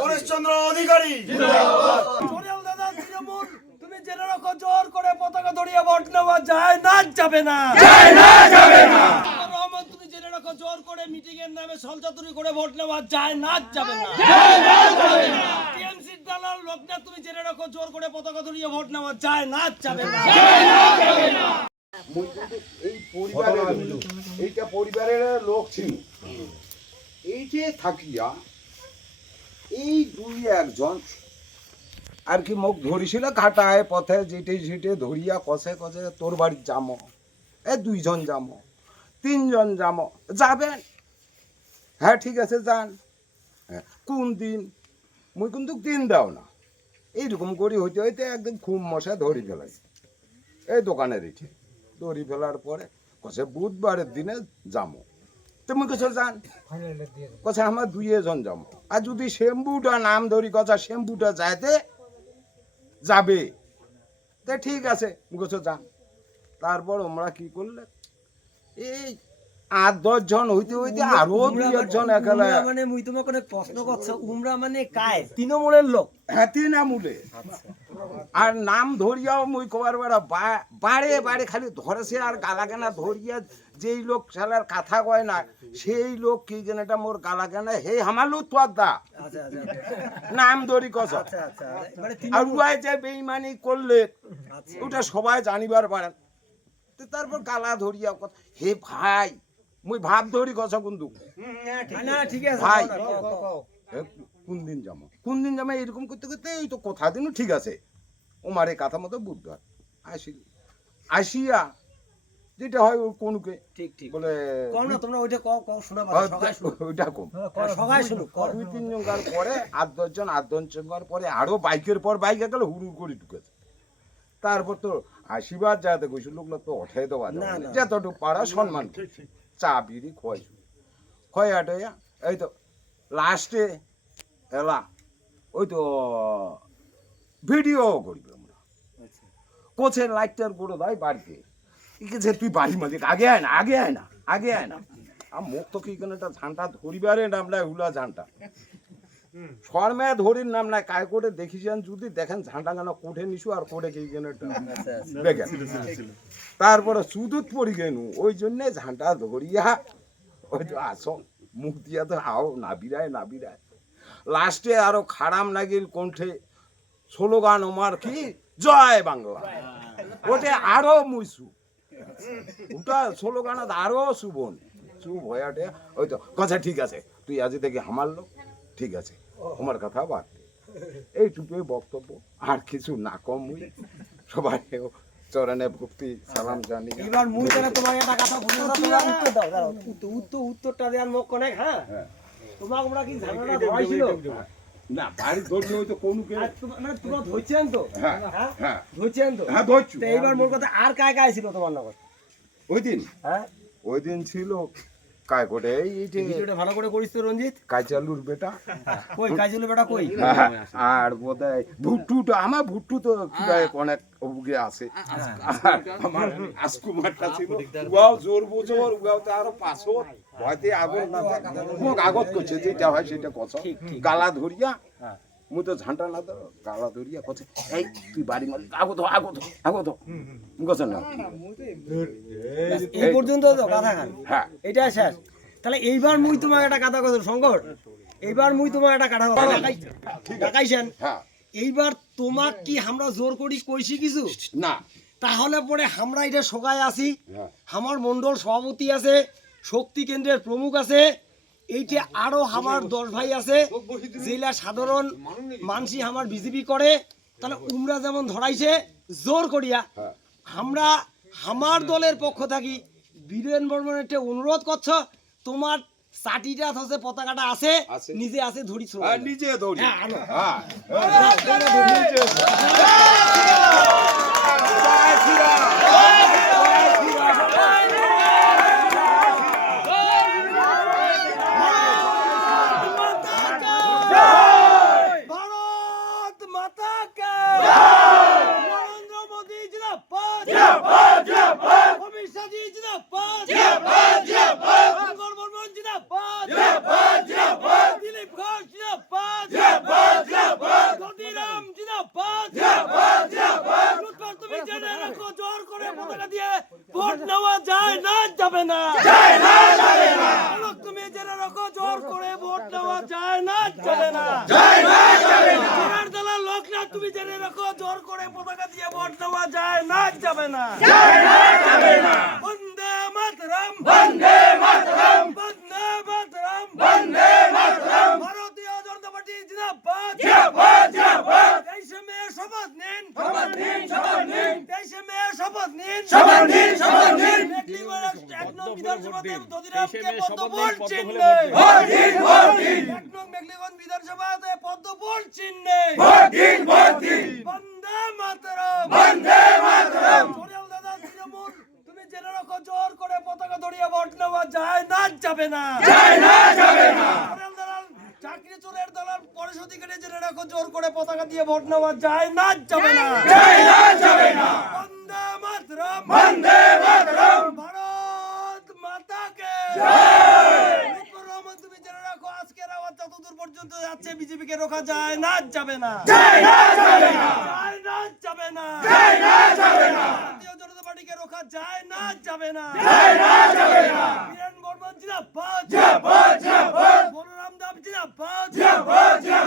পরেশচন্দ্র অধিকারী তুমি জেনে রাখো, জোর করে পতাকা ধরিয়ে ভোট নেওয়া যায় না, যাবে না। রহমান, তুমি জেনে রাখো, জোর করে মিটিং এর নামে সলচাতুরি করে ভোট নেওয়া যায় না, যাবে না। টিএমসির দালাল লোকনা, তুমি জেনে রাখো, জোর করে পতাকা ধরিয়ে ভোট নেওয়া যায় না, যাবে না। এই পরিবারের এইটা পরিবারের লোক ছিল, এইটে থাকিয়া এই দুই একজন আর কি মুখ ধরিছিল ঘাটায় পথে যেটে যেটে ধরিয়া কষে কষে তোর বাড়ির যামো, এ দুইজন যামো, তিনজন যামো, যাবেন? হ্যাঁ ঠিক আছে যান। হ্যাঁ কোন দিন? মুই কিন্তু দিন দাও না, এইরকম করি হইতে হইতে একদিন খুব মশা ধরি ফেলাই এই দোকানের এঠে। ধরি ফেলার পরে কষে বুধবারের দিনে যামো, তুমি কেছো যান, কষে আমার দুইজন যাবো। আর যদি শ্যাম্পুটা নাম ধরি কথা শ্যাম্পুটা যাইতে যাবে, তা ঠিক আছে কেছো যান। তারপর আমরা কি করলে এই ৮-১০ জন হইতে হইতে আরো ২-১ জন একালা। মানে মুই তোমাকে অনেক প্রশ্ন করছো, উমরা মানে কায়? তৃণমূলের লোক? হ্যাঁ তৃণমূলে। আর নাম ধরিয়াও মুই কবার বেড়া বাড়ে বাড়ে খালি ধরেছে আর গালাগানা ধরিয়া যেই লোক শালার কথা কয় না সেই লোক কি যেনটা মোর গালাগানা হে হামালু তোর দা নাম ধরি কস। আর উয়াই যে বেইমানি করলে ওটা সবাই জানিবার পারেন। তারপর গালা ধরিয়া কথা হে ভাই মুই ভাব ধরি কস কিন্তু ভাই কোন দিন যাবো কোন দিন যাবো এরকম করতে করতে এই তো কথা দিন ঠিক আছে ওমার এই কথা মতো বুধবার আসিয়া যেটা হয় ওই কোনকে ঠিক ঠিক বলে তোমরা ওইটা শোনা ওইটা কম সবাই শুনুক। ২-৩ জন গার পরে ৮-১০ জন ৮-১০ জন গার পরে আরো বাইকের পর বাইক গেল হুড় করে ঢুকেছে। তারপর তো আশীর্বাদ যাতে কইছিল লোক তো ওঠাই দেওয়া যতটুকু পাড়া সম্মান চা বিড়ি খোয়াইছিল খোয়াই আটাইয়া এই তো লাস্টে এলা ওই তো ভিডিও করবে আমরা কোচের লাইটটার বড় ভাই বাড়িতে যে তুই বাড়ির মালিক আগে আয় না আগে আয় না আগে আয় না আর মুখ তো কি একটা ঝান্টা ধরিবারে নাম নাই হুলা ঝান্টা শর্মে ধরির নাম নাই কায় করে দেখিছেন যদি দেখেন ঝান্টা গানা কোঠে নিছু আর কোঠে কি দেখেন তারপরে সুদুত পড়ি গেনু ওই জন্যে ঝান্টা ধরিয়া ওই তো আসো মুখ দিয়া তো আও না বিরায় না বিরায় লাস্টে আরো খারাপ লাগিল কণ্ঠে স্লোগান আমার কি জয় বাংলা ওতে আরো মুইসু ওটা স্লোগান আরো শুভন শুভ হয়াটে ওই তো কথা ঠিক আছে তুই আজ থেকে হামার লোক ঠিক আছে তোমার কথা বাদ এইটুকুই বক্তব্য আর কিছু না কম মুই সবাই চরণে ভক্তি সালাম জানি। এবার মুই জানা তোমার একটা কথা বলবো তোমার উত্তর দাও উত্তরটা দেন মুখ কোনে। হ্যাঁ তোমার আমরা কি ঝামেলা ধরাইছিল না বাড়ি ধরছে হয়তো কোনকে মানে তোমরা ধরছেন তো? হ্যাঁ হ্যাঁ ধরছেন তো? হ্যাঁ ধরছি। তো এইবার মোর কথা আর কায় কায় ছিল তোমার নগর ওই দিন? হ্যাঁ ওই দিন ছিল কায় কোটে এই যে ভিডিওটা ভালো করে করিস তো রঞ্জিত কাইচালুর বেটা কই কাইচালুর বেটা কই আর বোধহয় ভুট্টুটা আমার ভুট্টু তো কিভাবে অনেক অবুগে আছে আমার আজকুমারটা ছিল উয়াও জোর বোঝর উয়াও তো আরো ৫০০ হয়তো আগত না মুখ আগত করছে যেটা হয় সেটা কথা গালা ধরিয়া মুই তো ঝান্টা না তো গালা ধরিয়া কথা এই তুই বাড়ি মালিক আগত আগত আগত গছ না এই পর্যন্ত তো কথা খান। হ্যাঁ এটা শেষ। তাহলে এইবার মুই তোমাকে একটা কথা কইব শঙ্কর, এইবার মুই তোমাকে একটা কথা দেখাইছেন। হ্যাঁ এইবার তোমাক কি আমরা জোর করি কইছি কিছু না তাহলে পরে আমরা এটা সগায় আছি আমার মন্ডল সভাপতি আছে শক্তি কেন্দ্রের প্রমুখ আছে এইটা আরো আমার ১০ ভাই আছে জেলা সাধারণ মানসি আমার বিজেপি করে তাহলে উমরা যেমন ধরাইছে জোর করিয়া আমরা আমার দলের পক্ষ থাকি বীরেন বর্মন একটা অনুরোধ করছ তোমার চাটিটা হচ্ছে পতাকাটা আছে নিজে আছে ধরি নিজে ধরি দিলীপ ঘোষ জিন্দাবাদ, ক্ষুদিরাম জিন্দাবাদ। লুৎফর তুমি জেনে রাখো, জোর করে পতাকা দিয়ে ভোট নেওয়া যায় না, যাবে না। আলোক তুমি জেনে রাখো, জোর করে ভোট নেওয়া যায় না, যাবে না। চোরের দলের লোকনাথ তুমি জেনে রাখো, জোর করে পতাকা দিয়ে ভোট নেওয়া যায় না, যাবে না। বন্দে মাতরম, বন্দে মাতরম, বন্দে মাতরম, বন্দে মাতরম। ভারতীয় জনতা পার্টি জিন্দাবাদ, জিন্দাবাদ, জিন্দাবাদ। 23 মে শপথ নিন, শপথ নিন, শপথ নিন। 23 মে শপথ নিন, শপথ নিন, শপথ নিন। মেঘলিগঞ্জ 1 নং বিধানসভাতে ক্ষুদিরামকে পদ্মফুল চিহ্নে ভোট দিন, ভোট দিন। 1 নং মেঘলিগঞ্জ বিধানসভাতে পদ্মফুল চিহ্নে ভোট দিন, ভোট দিন। বন্দে মাতরম, বন্দে মাতরম। চোরেল দাদা তৃণমূল তুমি জেনে রাখো, জোর করে পতাকা ধরিয়ে ভোট নেওয়া যায় না, যাবে না। চোরেল দালাল চাকরি চোরের দলাল পরিষদী কেটে জেনে রাখো, জোর করে পতাকা দিয়ে ভোট নেওয়া যায় না, যাবে না। বন্দে মাতরম, বন্দে মাতরম। ভারত মাতা কে জয়। লুৎফর রহমান তুমি জেনে রাখো, আজকের আওয়াজ যতদূর পর্যন্ত যাচ্ছে বিজেপি কে রোখা যায় না, যাবে না। যায় না, যাবে না। ভারতীয় জনতা পার্টিকে রোখা যায় না, যাবে না। বীরেন বর্মন জিন্দাবাদ, জিন্দাবাদ, জিন্দাবাদ। বলরাম দাস জিন্দাবাদ, জিন্দাবাদ, জিন্দাবাদ।